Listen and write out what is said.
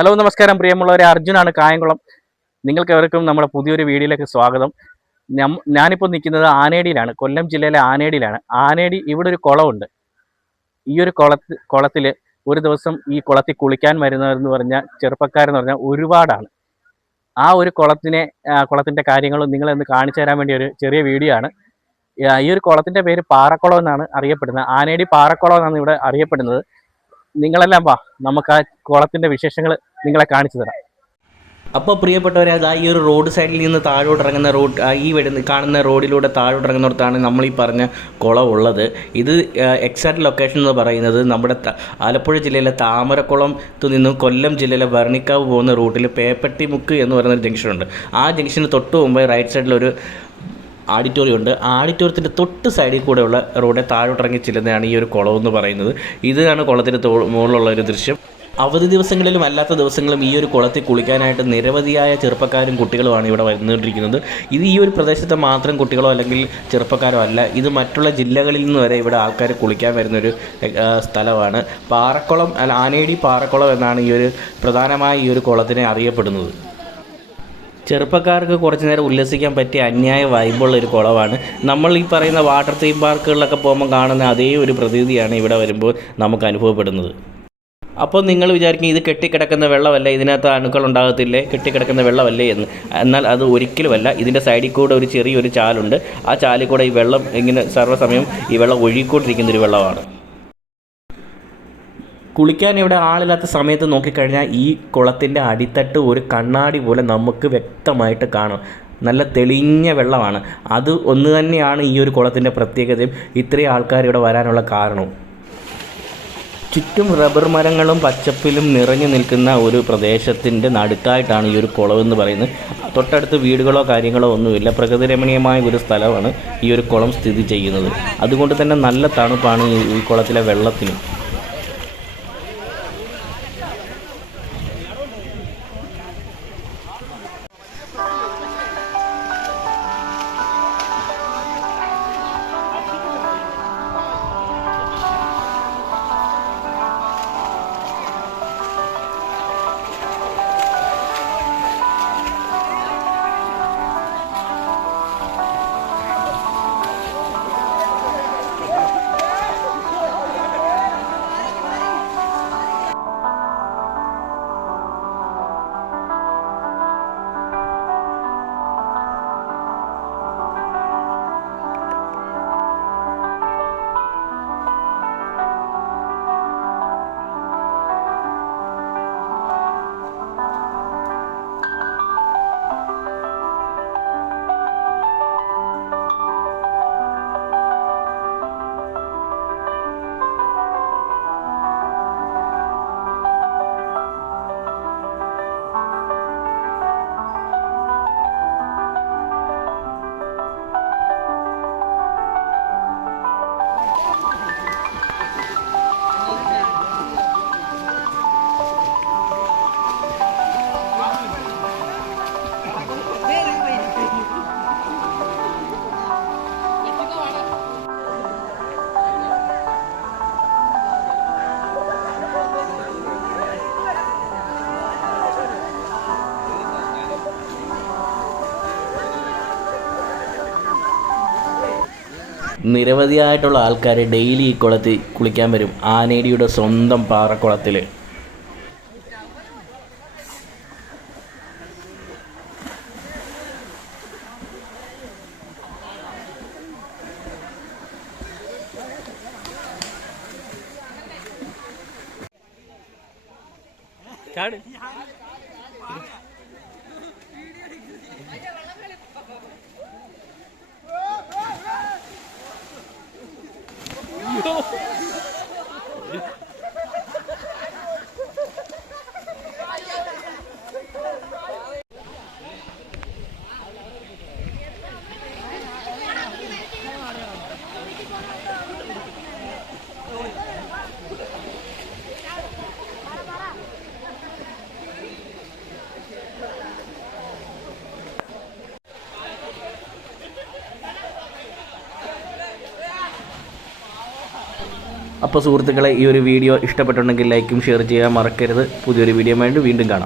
Hello നമസ്കാരം പ്രിയമുള്ളവരെ, അർജുനാണ് കായംകുളം. നിങ്ങൾക്ക് എവർക്കും നമ്മുടെ പുതിയൊരു വീഡിയോയിലേക്ക് സ്വാഗതം. ഞാനിപ്പോൾ നിൽക്കുന്നത് ആനേടിയിലാണ്, കൊല്ലം ജില്ലയിലെ ആനേടിയിലാണ്. ആനേടി ഇവിടെ ഒരു കുളമുണ്ട്. ഈ ഒരു കുളത്തിൽ ഒരു ദിവസം ഈ കുളത്തിൽ കുളിക്കാൻ വരുന്നവരെന്ന് പറഞ്ഞാൽ ചെറുപ്പക്കാരെന്ന് പറഞ്ഞാൽ ഒരുപാടാണ്. ആ ഒരു കുളത്തിൻ്റെ കാര്യങ്ങളും നിങ്ങളെന്ന് കാണിച്ചു തരാൻ വേണ്ടി ഒരു ചെറിയ വീഡിയോ ആണ്. ഈ ഒരു കുളത്തിൻ്റെ പേര് പാറക്കുളം എന്നാണ് അറിയപ്പെടുന്നത്. ആനേടി പാറക്കുളം എന്നാണ് ഇവിടെ അറിയപ്പെടുന്നത്. നിങ്ങളെല്ലാം വാ, നമുക്ക് ആ കുളത്തിൻ്റെ വിശേഷങ്ങൾ നിങ്ങളെ കാണിച്ചു തരാം. അപ്പോൾ പ്രിയപ്പെട്ടവരെ, അത് ഈ ഒരു റോഡ് സൈഡിൽ നിന്ന് താഴോട്ട് ഇറങ്ങുന്ന കാണുന്ന റോഡിലൂടെ താഴോട്ട് ഇറങ്ങുന്നിടത്താണ് നമ്മൾ ഈ പറഞ്ഞ കുളം ഉള്ളത്. ഇത് എക്സാക്ട് ലൊക്കേഷൻ എന്ന് പറയുന്നത് നമ്മുടെ ആലപ്പുഴ ജില്ലയിലെ താമരക്കുളത്തു നിന്നും കൊല്ലം ജില്ലയിലെ വർണിക്കാവ് പോകുന്ന റൂട്ടിൽ പേപ്പട്ടിമുക്ക് എന്ന് പറയുന്ന ജംഗ്ഷനുണ്ട്. ആ ജംഗ്ഷന് തൊട്ട് മുമ്പ് റൈറ്റ് സൈഡിലൊരു ഓഡിറ്റോറിയം ഉണ്ട്. ആ ഓഡിറ്റോറിയത്തിൻ്റെ തൊട്ട് സൈഡിൽ കൂടെയുള്ള റോഡെ താഴോട്ടിറങ്ങി ചെല്ലുന്നതാണ് ഈ ഒരു കുളം എന്ന് പറയുന്നത്. ഇതാണ് കുളത്തിൻ്റെ മുകളിലുള്ള ഒരു ദൃശ്യം. അവധി ദിവസങ്ങളിലും അല്ലാത്ത ദിവസങ്ങളും ഈ ഒരു കുളത്തിൽ കുളിക്കാനായിട്ട് നിരവധിയായ ചെറുപ്പക്കാരും കുട്ടികളുമാണ് ഇവിടെ വന്നുകൊണ്ടിരിക്കുന്നത്. ഇത് ഈ ഒരു പ്രദേശത്തെ മാത്രം കുട്ടികളോ അല്ലെങ്കിൽ ചെറുപ്പക്കാരോ അല്ല, ഇത് മറ്റുള്ള ജില്ലകളിൽ നിന്ന് വരെ ഇവിടെ ആൾക്കാർ കുളിക്കാൻ വരുന്നൊരു സ്ഥലമാണ്. പാറക്കുളം ആനേടി പാറക്കുളം എന്നാണ് പ്രധാനമായി ഈ ഒരു കുളത്തിനെ അറിയപ്പെടുന്നത്. ചെറുപ്പക്കാർക്ക് കുറച്ച് നേരം ഉല്ലസിക്കാൻ പറ്റിയ അന്യായ വൈബുള്ള ഒരു കുളമാണ്. നമ്മൾ ഈ പറയുന്ന വാട്ടർ തീം പാർക്കുകളിലൊക്കെ പോകുമ്പോൾ കാണുന്ന അതേ ഒരു പ്രതീതിയാണ് ഇവിടെ വരുമ്പോൾ നമുക്ക് അനുഭവപ്പെടുന്നത്. അപ്പോൾ നിങ്ങൾ വിചാരിക്കും ഇത് കെട്ടിക്കിടക്കുന്ന വെള്ളമല്ല, ഇതിനകത്ത് അണുക്കൾ ഉണ്ടാകത്തില്ലേ, കെട്ടിക്കിടക്കുന്ന വെള്ളമല്ലേ എന്ന്. എന്നാൽ അത് ഒരിക്കലുമല്ല. ഇതിൻ്റെ സൈഡിൽ കൂടെ ഒരു ചെറിയൊരു ചാലുണ്ട്. ആ ചാലിൽ കൂടെ ഈ വെള്ളം ഇങ്ങനെ സർവ്വസമയം ഈ വെള്ളം ഒഴുകിക്കൊണ്ടിരിക്കുന്നൊരു വെള്ളമാണ്. കുളിക്കാൻ ഇവിടെ ആളില്ലാത്ത സമയത്ത് നോക്കിക്കഴിഞ്ഞാൽ ഈ കുളത്തിൻ്റെ അടിത്തട്ട് ഒരു കണ്ണാടി പോലെ നമുക്ക് വ്യക്തമായിട്ട് കാണാം. നല്ല തെളിഞ്ഞ വെള്ളമാണ്. അത് ഒന്ന് തന്നെയാണ് ഈ ഒരു കുളത്തിൻ്റെ പ്രത്യേകതയും ഇത്രയും ആൾക്കാർ ഇവിടെ വരാനുള്ള കാരണവും. ചുറ്റും റബ്ബർ മരങ്ങളും പച്ചപ്പിലും നിറഞ്ഞു നിൽക്കുന്ന ഒരു പ്രദേശത്തിൻ്റെ നടുക്കായിട്ടാണ് ഈ ഒരു കുളമെന്ന് പറയുന്നത്. തൊട്ടടുത്ത് വീടുകളോ കാര്യങ്ങളോ ഒന്നുമില്ല. പ്രകൃതിരമണീയമായ ഒരു സ്ഥലമാണ് ഈ ഒരു കുളം സ്ഥിതി ചെയ്യുന്നത്. അതുകൊണ്ട് തന്നെ നല്ല തണുപ്പാണ് ഈ കുളത്തിലെ വെള്ളത്തിനും. നിരവധിയായിട്ടുള്ള ആൾക്കാർ ഡെയിലി ഈ കുളത്തിൽ കുളിക്കാൻ വരും. ആനേടിയുടെ സ്വന്തം പാറക്കുളത്തിൽ. അപ്പോൾ സുഹൃത്തുക്കളെ, ഈ ഒരു വീഡിയോ ഇഷ്ടപ്പെട്ടുണ്ടെങ്കിൽ ലൈക്കും ഷെയർ ചെയ്യാൻ മറക്കരുത്. പുതിയൊരു വീഡിയോ വീണ്ടും കാണാം.